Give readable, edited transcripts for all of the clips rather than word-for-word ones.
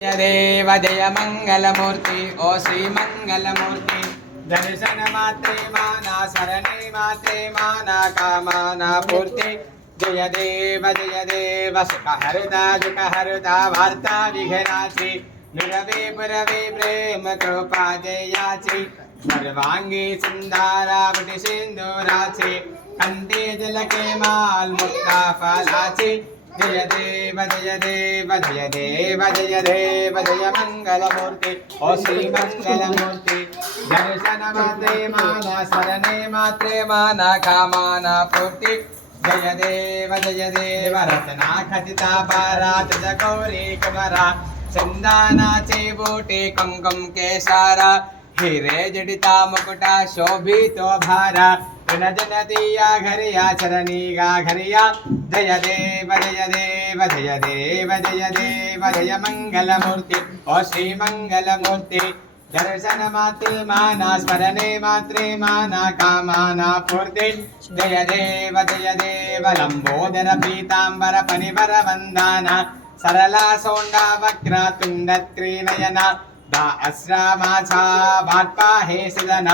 जय देव जय मंगलमूर्ति ओ श्री मंगलमूर्ति दर्शन मात्रे माना शरणे मात्रे माना कामाना पूर्ति जय देव सुख हरदा वार्ता विघ्नाची निरवे पुरवे प्रेम कृपा जयाची सर्वांगी सुंदरा वटी सिंदूराची कंठे जलके माल मुक्ता फलाची जय देव जय देव जय देव जय देव जय मंगलमूर्ति ओ श्री मंगलमूर्ति दर्शन मात्रे माना शरणे मात्रे माना कामाना पूर्ति जय देव रत्ना खचिता पारात गौरी कुमरा चंदनाचे बोटे कुंकुम केसारा हिरे जडिता मुकुटा शोभितो भारा जन दिया घरिया चरणी गा घरिया जय देव जय देव जय देव जय देव जय मंगलमूर्ति ओ श्री मंगलमूर्ति दर्शन मात्रे माना स्मरणे मात्रे माना कामाना पूर्ति जय देव लंबोदर पीतांबर फणिवर वंदना सरला सोंडा वक्र तुंड त्रिनयना दा अस्रामाचा वाक्पाहे सदन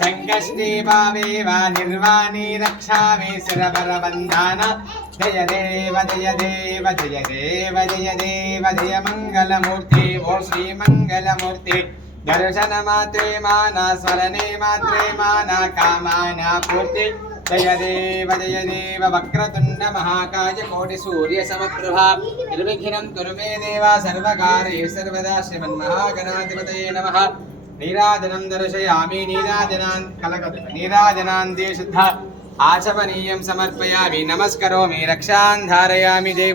संकष्टी भावेवा निर्वाणी रक्षावे सुरवर वंदना जय देव जय देव जय देव जय देव जय मंगलमूर्ति ओ श्री मंगलमूर्ति दर्शन मात्रे माना स्मरणे मात्रे माना कामाना पूर्ति जय देव वक्रतुंड महाकाय कोटि सूर्य समप्रभा निर्विघ्नं कुरु मे देव सर्वकार्येषु सर्वदा श्रीमन्महागणाधिपतये नमः नीराजनं दर्शयामि नीराजनान्ते शुद्ध आचमनीयं समर्पयामि नमस्करोमि रक्षां धारयामि देवो